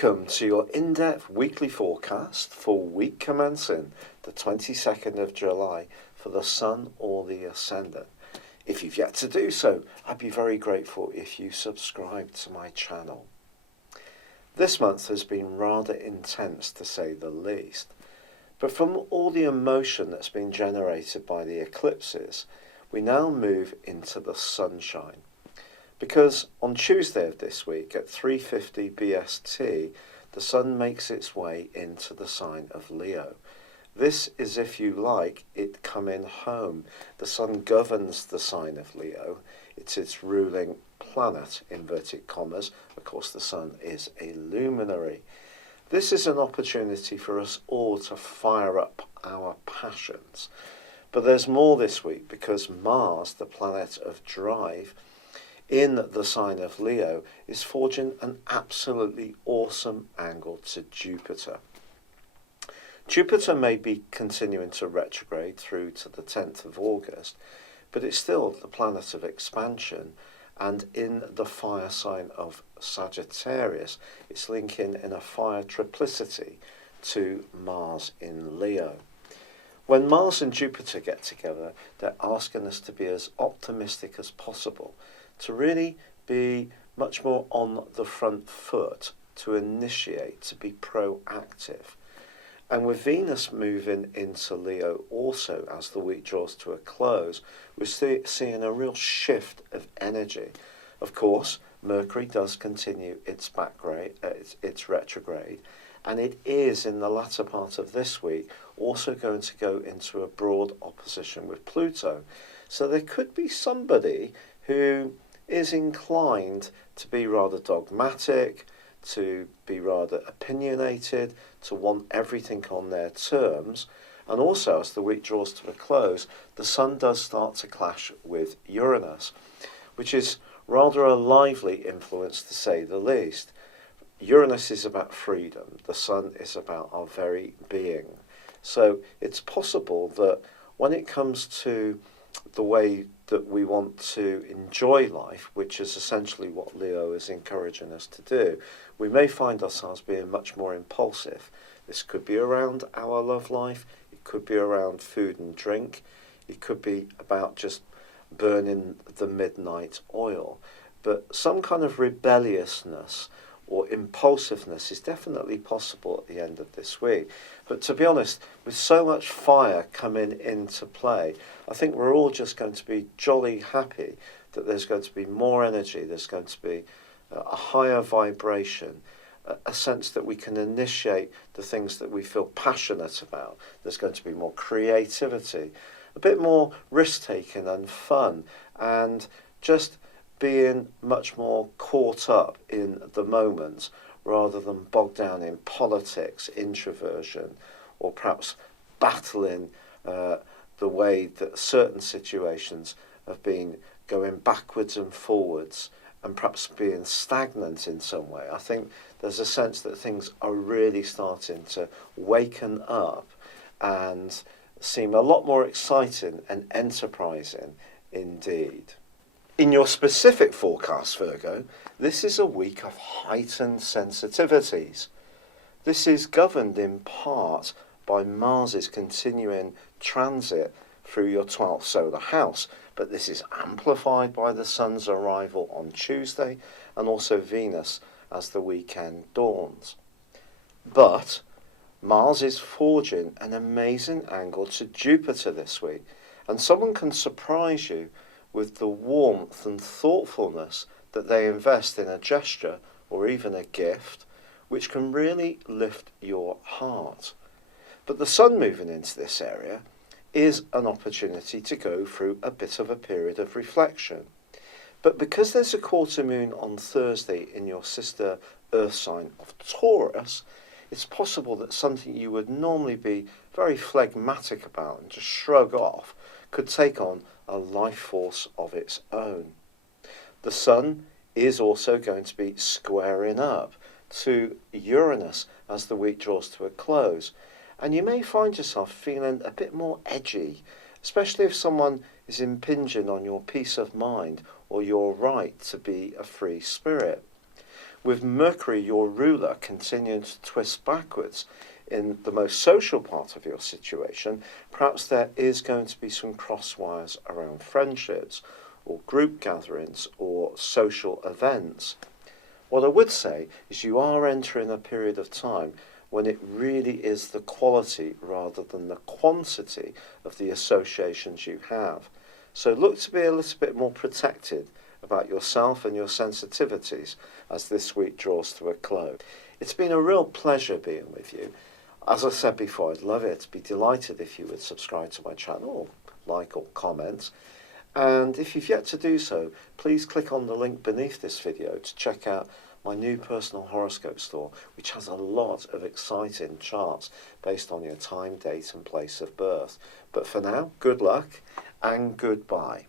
Welcome to your in-depth weekly forecast for week commencing the 22nd of July for the Sun or the Ascendant. If you've yet to do so, I'd be very grateful if you subscribe to my channel. This month has been rather intense to say the least, but from all the emotion that's been generated by the eclipses, we now move into the sunshine. Because on Tuesday of this week at 3:50 BST, the Sun makes its way into the sign of Leo. This is, if you like, it coming home. The Sun governs the sign of Leo. It's its ruling planet, inverted commas. Of course, the Sun is a luminary. This is an opportunity for us all to fire up our passions. But there's more this week because Mars, the planet of drive, in the sign of Leo, is forging an absolutely awesome angle to Jupiter. Jupiter may be continuing to retrograde through to the 10th of August, but it's still the planet of expansion, and in the fire sign of Sagittarius, it's linking in a fire triplicity to Mars in Leo. When Mars and Jupiter get together, they're asking us to be as optimistic as possible, to really be much more on the front foot, to initiate, to be proactive. And with Venus moving into Leo also as the week draws to a close, we're seeing a real shift of energy. Of course, Mercury does continue its retrograde, and it is in the latter part of this week also going to go into a broad opposition with Pluto. So there could be somebody who is inclined to be rather dogmatic, to be rather opinionated, to want everything on their terms. And also, as the week draws to a close, the Sun does start to clash with Uranus, which is rather a lively influence to say the least. Uranus is about freedom, the Sun is about our very being. So it's possible that when it comes to the way that we want to enjoy life, which is essentially what Leo is encouraging us to do, we may find ourselves being much more impulsive. This could be around our love life, it could be around food and drink, it could be about just burning the midnight oil. But some kind of rebelliousness or impulsiveness is definitely possible at the end of this week. But to be honest, with so much fire coming into play, I think we're all just going to be jolly happy that there's going to be more energy, there's going to be a higher vibration, a sense that we can initiate the things that we feel passionate about. There's going to be more creativity, a bit more risk-taking and fun, and just being much more caught up in the moment rather than bogged down in politics, introversion, or perhaps battling the way that certain situations have been going backwards and forwards and perhaps being stagnant in some way. I think there's a sense that things are really starting to waken up and seem a lot more exciting and enterprising indeed. In your specific forecast, Virgo, this is a week of heightened sensitivities. This is governed in part by Mars's continuing transit through your 12th solar house, but this is amplified by the Sun's arrival on Tuesday and also Venus as the weekend dawns. But Mars is forging an amazing angle to Jupiter this week, and someone can surprise you with the warmth and thoughtfulness that they invest in a gesture or even a gift, which can really lift your heart. But the Sun moving into this area is an opportunity to go through a bit of a period of reflection. But because there's a quarter moon on Thursday in your sister Earth sign of Taurus, it's possible that something you would normally be very phlegmatic about and just shrug off could take on a life force of its own. The Sun is also going to be squaring up to Uranus as the week draws to a close, and you may find yourself feeling a bit more edgy, especially if someone is impinging on your peace of mind or your right to be a free spirit. With Mercury, your ruler, continuing to twist backwards in the most social part of your situation, perhaps there is going to be some crosswires around friendships or group gatherings or social events. What I would say is you are entering a period of time when it really is the quality rather than the quantity of the associations you have. So look to be a little bit more protected about yourself and your sensitivities as this week draws to a close. It's been a real pleasure being with you. As I said before, I'd love it, be delighted if you would subscribe to my channel, like or comment. And if you've yet to do so, please click on the link beneath this video to check out my new personal horoscope store, which has a lot of exciting charts based on your time, date and place of birth. But for now, good luck and goodbye.